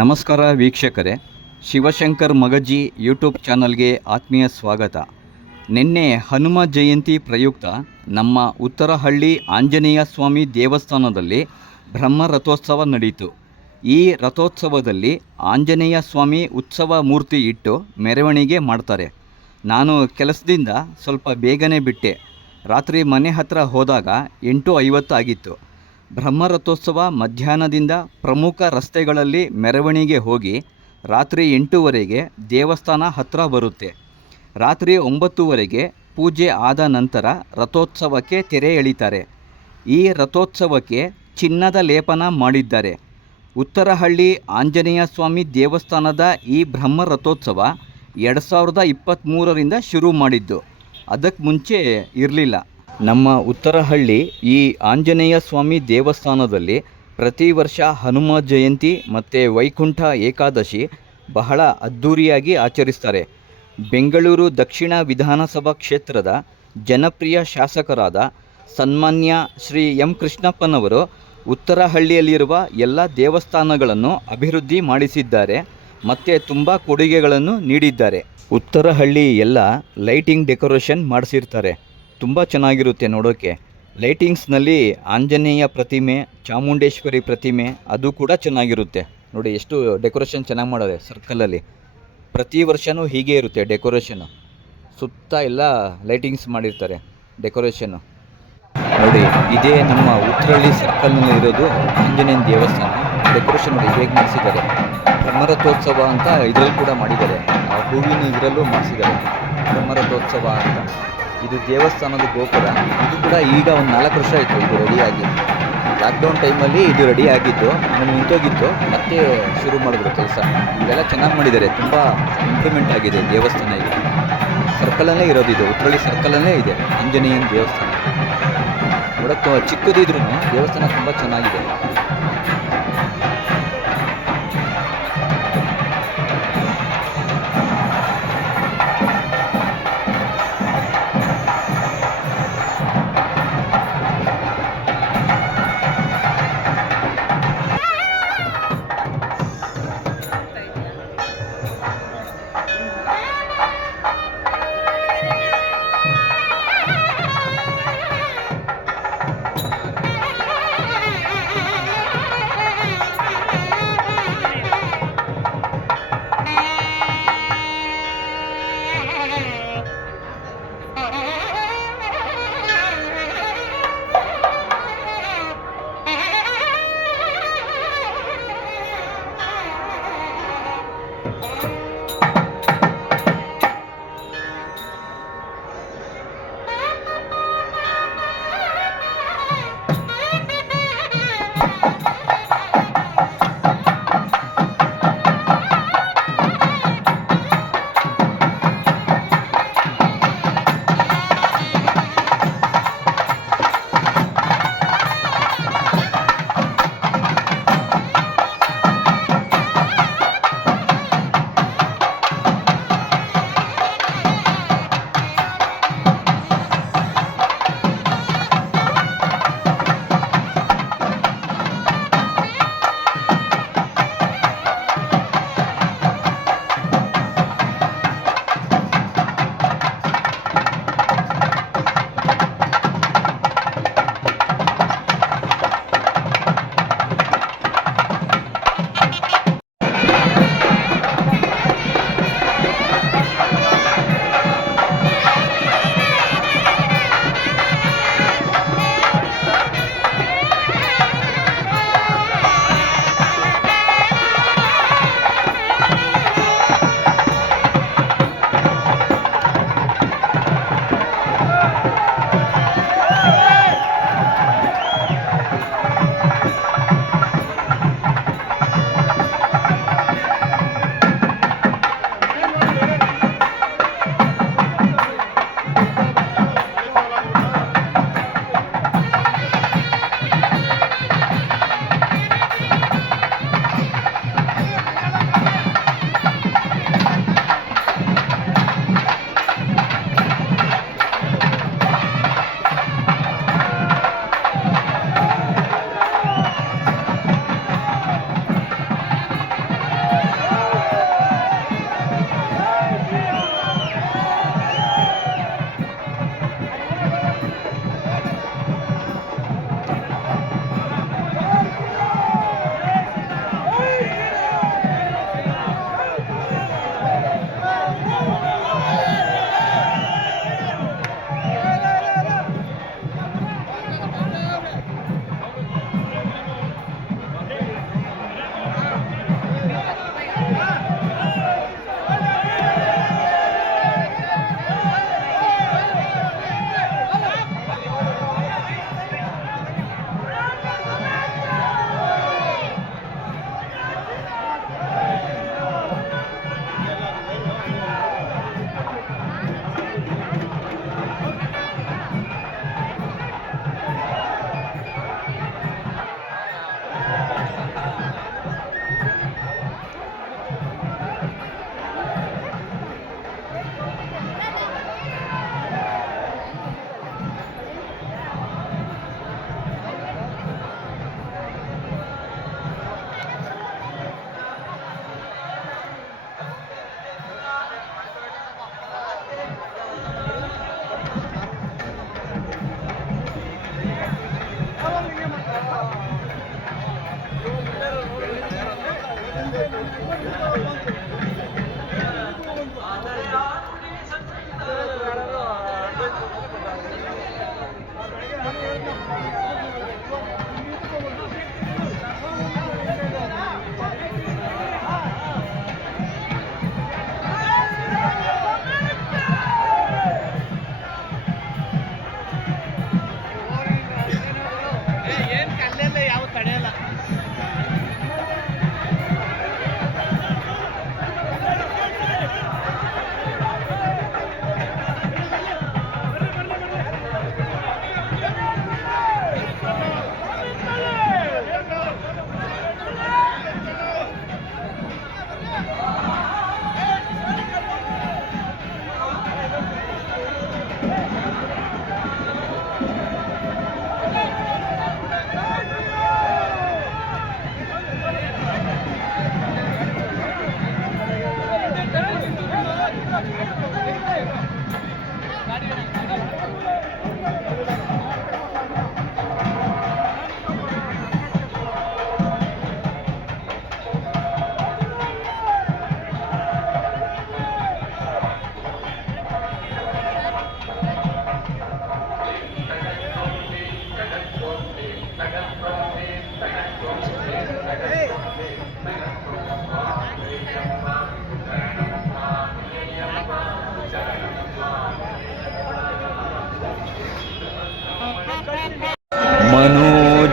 ನಮಸ್ಕಾರ ವೀಕ್ಷಕರೇ, ಶಿವಶಂಕರ್ ಮಗಜಿ ಯೂಟ್ಯೂಬ್ ಚಾನಲ್ಗೆ ಆತ್ಮೀಯ ಸ್ವಾಗತ. ನಿನ್ನೆ ಹನುಮ ಜಯಂತಿ ಪ್ರಯುಕ್ತ ನಮ್ಮ ಉತ್ತರಹಳ್ಳಿ ಆಂಜನೇಯ ಸ್ವಾಮಿ ದೇವಸ್ಥಾನದಲ್ಲಿ ಬ್ರಹ್ಮ ರಥೋತ್ಸವ ನಡೆಯಿತು. ಈ ರಥೋತ್ಸವದಲ್ಲಿ ಆಂಜನೇಯ ಸ್ವಾಮಿ ಉತ್ಸವ ಮೂರ್ತಿ ಇಟ್ಟು ಮೆರವಣಿಗೆ ಮಾಡ್ತಾರೆ. ನಾನು ಕೆಲಸದಿಂದ ಸ್ವಲ್ಪ ಬೇಗನೆ ಬಿಟ್ಟೆ. ರಾತ್ರಿ ಮನೆ ಹತ್ರ ಹೋದಾಗ 8:50 ಆಗಿತ್ತು. ಬ್ರಹ್ಮರಥೋತ್ಸವ ಮಧ್ಯಾಹ್ನದಿಂದ ಪ್ರಮುಖ ರಸ್ತೆಗಳಲ್ಲಿ ಮೆರವಣಿಗೆ ಹೋಗಿ ರಾತ್ರಿ 8 ದೇವಸ್ಥಾನ ಹತ್ರ ಬರುತ್ತೆ. ರಾತ್ರಿ 9 ಪೂಜೆ ಆದ ನಂತರ ರಥೋತ್ಸವಕ್ಕೆ ತೆರೆ ಎಳಿತಾರೆ. ಈ ರಥೋತ್ಸವಕ್ಕೆ ಚಿನ್ನದ ಲೇಪನ ಮಾಡಿದ್ದಾರೆ. ಉತ್ತರಹಳ್ಳಿ ಆಂಜನೇಯ ಸ್ವಾಮಿ ದೇವಸ್ಥಾನದ ಈ ಬ್ರಹ್ಮ ರಥೋತ್ಸವ 2023ರಿಂದ ಶುರು ಮಾಡಿದ್ದು. ಅದಕ್ಕೆ ಮುಂಚೆ ಇರಲಿಲ್ಲ. ನಮ್ಮ ಉತ್ತರಹಳ್ಳಿ ಈ ಆಂಜನೇಯ ಸ್ವಾಮಿ ದೇವಸ್ಥಾನದಲ್ಲಿ ಪ್ರತಿ ವರ್ಷ ಹನುಮ ಜಯಂತಿ ಮತ್ತು ವೈಕುಂಠ ಏಕಾದಶಿ ಬಹಳ ಅದ್ಧೂರಿಯಾಗಿ ಆಚರಿಸ್ತಾರೆ. ಬೆಂಗಳೂರು ದಕ್ಷಿಣ ವಿಧಾನಸಭಾ ಕ್ಷೇತ್ರದ ಜನಪ್ರಿಯ ಶಾಸಕರಾದ ಸನ್ಮಾನ್ಯ ಶ್ರೀ ಎಂ ಕೃಷ್ಣಪ್ಪನವರು ಉತ್ತರಹಳ್ಳಿಯಲ್ಲಿರುವ ಎಲ್ಲ ದೇವಸ್ಥಾನಗಳನ್ನು ಅಭಿವೃದ್ಧಿ ಮಾಡಿಸಿದ್ದಾರೆ ಮತ್ತು ತುಂಬ ಕೊಡುಗೆಗಳನ್ನು ನೀಡಿದ್ದಾರೆ. ಉತ್ತರಹಳ್ಳಿ ಎಲ್ಲ ಲೈಟಿಂಗ್ ಡೆಕೋರೇಷನ್ ಮಾಡಿಸಿರ್ತಾರೆ. ತುಂಬ ಚೆನ್ನಾಗಿರುತ್ತೆ ನೋಡೋಕ್ಕೆ. ಲೈಟಿಂಗ್ಸ್ನಲ್ಲಿ ಆಂಜನೇಯ ಪ್ರತಿಮೆ, ಚಾಮುಂಡೇಶ್ವರಿ ಪ್ರತಿಮೆ ಅದು ಕೂಡ ಚೆನ್ನಾಗಿರುತ್ತೆ. ನೋಡಿ ಎಷ್ಟು ಡೆಕೋರೇಷನ್ ಚೆನ್ನಾಗಿ ಮಾಡೋರೆ ಸರ್ಕಲಲ್ಲಿ. ಪ್ರತಿ ವರ್ಷವೂ ಹೀಗೆ ಇರುತ್ತೆ ಡೆಕೋರೇಷನ್ನು. ಸುತ್ತ ಎಲ್ಲ ಲೈಟಿಂಗ್ಸ್ ಮಾಡಿರ್ತಾರೆ ಡೆಕೋರೇಷನ್ನು. ನೋಡಿ ಇದೇ ನಮ್ಮ ಉತ್ತರಹಳ್ಳಿ ಸರ್ಕಲ್ನಲ್ಲಿ ಇರೋದು ಆಂಜನೇಯನ ದೇವಸ್ಥಾನ. ಡೆಕೋರೇಷನ್ ನೋಡಿ ಹೇಗೆ ಮಾಡಿಸಿದ್ದಾರೆ. ಬ್ರಹ್ಮರಥೋತ್ಸವ ಅಂತ ಇದರಲ್ಲಿ ಕೂಡ ಮಾಡಿದ್ದಾರೆ. ಆ ಹೂವಿನ ಇದರಲ್ಲೂ ಮಾಡಿಸಿದ್ದಾರೆ ಬ್ರಹ್ಮರಥೋತ್ಸವ ಅಂತ. ಇದು ದೇವಸ್ಥಾನದ ಗೋಪುರ. ಇದು ಕೂಡ ಈಗ ಒಂದು 4 ವರ್ಷ ಆಯಿತು ಇದು ರೆಡಿಯಾಗಿ. ಲಾಕ್ಡೌನ್ ಟೈಮಲ್ಲಿ ಇದು ರೆಡಿ ಆಗಿದ್ದು, ಆಮೇಲೆ ನಿಂತೋಗಿತ್ತು, ಮತ್ತೆ ಶುರು ಮಾಡಿದ್ರು ಕೆಲಸ. ಇದೆಲ್ಲ ಚೆನ್ನಾಗಿ ಮಾಡಿದ್ದಾರೆ. ತುಂಬ ಇಂಪ್ರೂವ್ಮೆಂಟ್ ಆಗಿದೆ ದೇವಸ್ಥಾನ. ಈಗ ಸರ್ಕಲಲ್ಲೇ ಇರೋದು, ಇದು ಉತ್ತರಹಳ್ಳಿ ಸರ್ಕಲಲ್ಲೇ ಇದೆ ಆಂಜನೇಯನ ದೇವಸ್ಥಾನ. ನೋಡೋಕ್ಕೆ ಚಿಕ್ಕದಿದ್ರೂ ದೇವಸ್ಥಾನ ತುಂಬ ಚೆನ್ನಾಗಿದೆ.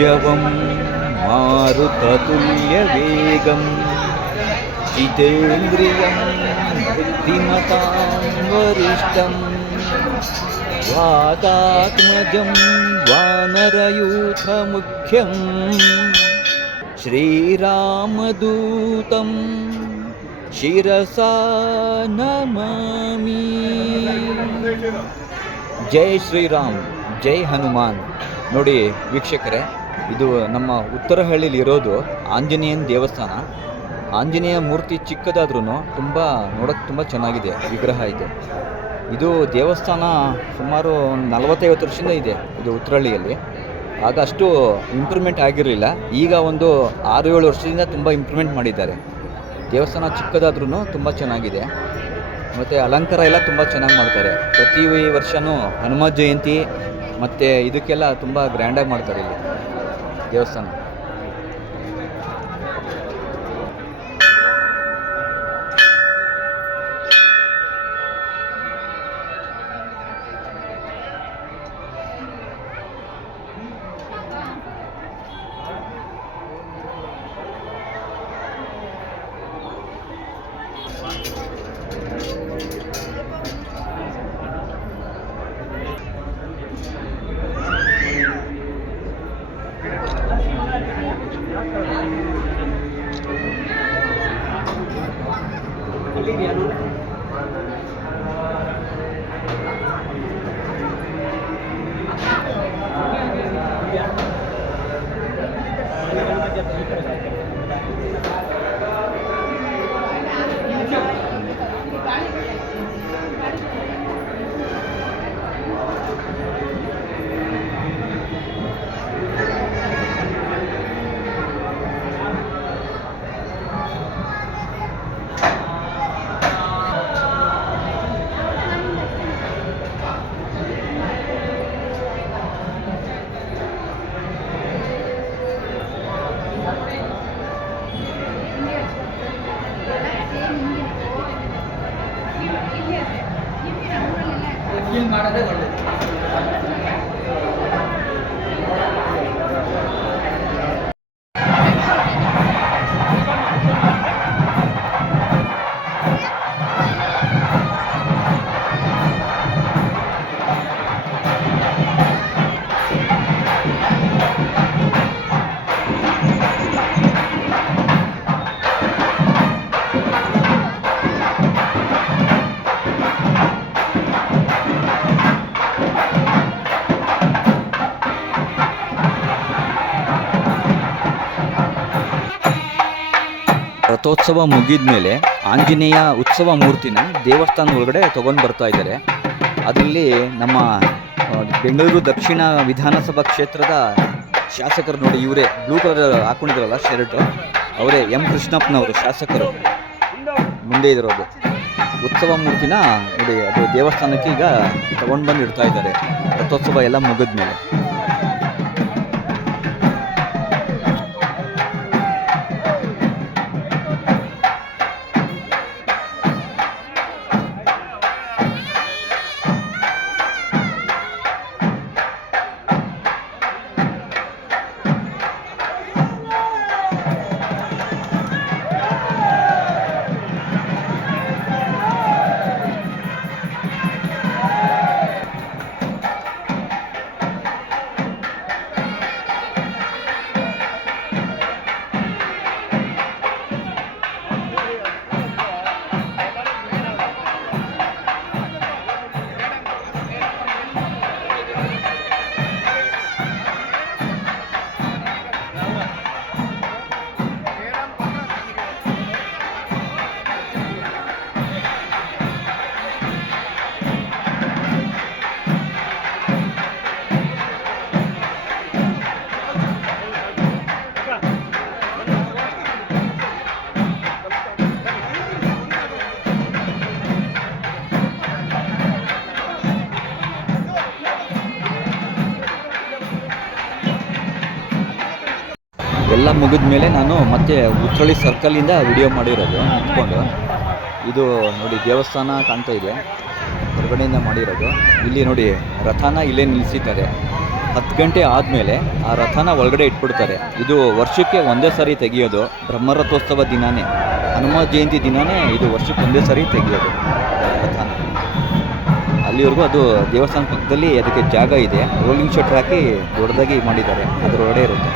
ऊर्जवं मारुततुल्यवेगं जितेन्द्रियं बुद्धिमतां वरिष्ठं वातात्मजं वानरयूथमुख्यं श्रीरामदूतं शिरसा नमामि. ಜೈ ಶ್ರೀರಾಮ್, ಜೈ ಹನುಮಾನ್. ನೋಡಿ ವೀಕ್ಷಕರೇ, ಇದು ನಮ್ಮ ಉತ್ತರಹಳ್ಳಿಲಿ ಇರೋದು ಆಂಜನೇಯನ ದೇವಸ್ಥಾನ. ಆಂಜನೇಯ ಮೂರ್ತಿ ಚಿಕ್ಕದಾದ್ರೂ ನೋಡೋಕ್ಕೆ ತುಂಬ ಚೆನ್ನಾಗಿದೆ, ವಿಗ್ರಹ ಇದೆ. ಇದು ದೇವಸ್ಥಾನ ಸುಮಾರು 40-50 ವರ್ಷದಿಂದ ಇದೆ ಇದು ಉತ್ತರಹಳ್ಳಿಯಲ್ಲಿ. ಆಗ ಅಷ್ಟು ಇಂಪ್ರೂವ್ಮೆಂಟ್ ಆಗಿರಲಿಲ್ಲ. ಈಗ ಒಂದು 6-7 ವರ್ಷದಿಂದ ತುಂಬ ಇಂಪ್ರೂವ್ಮೆಂಟ್ ಮಾಡಿದ್ದಾರೆ. ದೇವಸ್ಥಾನ ಚಿಕ್ಕದಾದ್ರೂ ತುಂಬ ಚೆನ್ನಾಗಿದೆ. ಮತ್ತು ಅಲಂಕಾರ ಎಲ್ಲ ತುಂಬ ಚೆನ್ನಾಗಿ ಮಾಡ್ತಾರೆ. ಪ್ರತಿ ವರ್ಷವೂ ಹನುಮ ಜಯಂತಿ ಮತ್ತು ಇದಕ್ಕೆಲ್ಲ ತುಂಬ ಗ್ರ್ಯಾಂಡಾಗಿ ಮಾಡ್ತಾರೆ ಇಲ್ಲಿ ದೇವಸ್ಥಾನ. ಮಾಡೋದೇ ಒಳ್ಳೆಯದು. ರಥೋತ್ಸವ ಮುಗಿದ ಮೇಲೆ ಆಂಜನೇಯ ಉತ್ಸವ ಮೂರ್ತಿನ ದೇವಸ್ಥಾನ ಒಳಗಡೆ ತೊಗೊಂಡು ಬರ್ತಾ ಇದ್ದಾರೆ. ಅದರಲ್ಲಿ ನಮ್ಮ ಬೆಂಗಳೂರು ದಕ್ಷಿಣ ವಿಧಾನಸಭಾ ಕ್ಷೇತ್ರದ ಶಾಸಕರು ನೋಡಿ, ಇವರೇ ಬ್ಲೂ ಕಲರ್ ಹಾಕೊಂಡಿದ್ರಲ್ಲ ಶರ್ಟು, ಅವರೇ ಎಂ ಕೃಷ್ಣಪ್ಪನವರು ಶಾಸಕರು ಮುಂದೆ ಇರೋದು. ಉತ್ಸವ ಮೂರ್ತಿನ ನೋಡಿ ಅದು ದೇವಸ್ಥಾನಕ್ಕೆ ಈಗ ತಗೊಂಡು ಬಂದು ಇಡ್ತಾ ಇದ್ದಾರೆ ರಥೋತ್ಸವ ಎಲ್ಲ ಮುಗಿದ ಮೇಲೆ. ಎಲ್ಲ ಮುಗಿದ ಮೇಲೆ ನಾನು ಮತ್ತೆ ಉತ್ರಳ್ಳಿ ಸರ್ಕಲಿಂದ ವಿಡಿಯೋ ಮಾಡಿರೋದು ನಿಂತ್ಕೊಂಡು. ಇದು ನೋಡಿ ದೇವಸ್ಥಾನ ಕಾಣ್ತಾ ಇದೆ, ಹೊರಗಡೆಯಿಂದ ಮಾಡಿರೋದು. ಇಲ್ಲಿ ನೋಡಿ ರಥನ ಇಲ್ಲೇ ನಿಲ್ಲಿಸಿದ್ದಾರೆ. 10 ಗಂಟೆ ಆದಮೇಲೆ ಆ ರಥನ ಒಳಗಡೆ ಇಟ್ಬಿಡ್ತಾರೆ. ಇದು ವರ್ಷಕ್ಕೆ ಒಂದೇ ಸಾರಿ ತೆಗೆಯೋದು. ಬ್ರಹ್ಮರಥೋತ್ಸವ ದಿನವೇ, ಹನುಮ ಜಯಂತಿ ದಿನವೇ ಇದು ವರ್ಷಕ್ಕೆ ಒಂದೇ ಸಾರಿ ತೆಗೆಯೋದು ರಥನ. ಅಲ್ಲಿವರೆಗೂ ಅದು ದೇವಸ್ಥಾನ ಪಕ್ಕದಲ್ಲಿ ಅದಕ್ಕೆ ಜಾಗ ಇದೆ, ರೋಲಿಂಗ್ ಶಟರ್ ಹಾಕಿ ದೊಡ್ಡದಾಗಿ ಮಾಡಿದ್ದಾರೆ, ಅದರೊಳಗಡೆ ಇರುತ್ತೆ.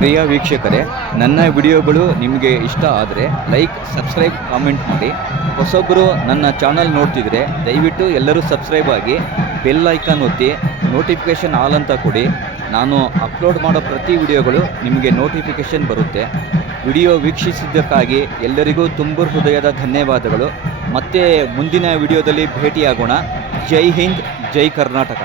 ಪ್ರಿಯ ವೀಕ್ಷಕರೇ, ನನ್ನ ವಿಡಿಯೋಗಳು ನಿಮಗೆ ಇಷ್ಟ ಆದರೆ ಲೈಕ್, ಸಬ್ಸ್ಕ್ರೈಬ್, ಕಾಮೆಂಟ್ ಮಾಡಿ. ಹೊಸೊಬ್ಬರು ನನ್ನ ಚಾನಲ್ ನೋಡ್ತಿದ್ರೆ ದಯವಿಟ್ಟು ಎಲ್ಲರೂ ಸಬ್ಸ್ಕ್ರೈಬ್ ಆಗಿ, ಬೆಲ್ ಐಕಾನ್ ಒತ್ತಿ, ನೋಟಿಫಿಕೇಷನ್ ಆಲ್ ಅಂತ ಕೊಡಿ. ನಾನು ಅಪ್ಲೋಡ್ ಮಾಡೋ ಪ್ರತಿ ವಿಡಿಯೋಗಳು ನಿಮಗೆ ನೋಟಿಫಿಕೇಷನ್ ಬರುತ್ತೆ. ವಿಡಿಯೋ ವೀಕ್ಷಿಸಿದ್ದಕ್ಕಾಗಿ ಎಲ್ಲರಿಗೂ ತುಂಬ ಹೃದಯದ ಧನ್ಯವಾದಗಳು. ಮತ್ತೆ ಮುಂದಿನ ವಿಡಿಯೋದಲ್ಲಿ ಭೇಟಿಯಾಗೋಣ. ಜೈ ಹಿಂದ್, ಜೈ ಕರ್ನಾಟಕ.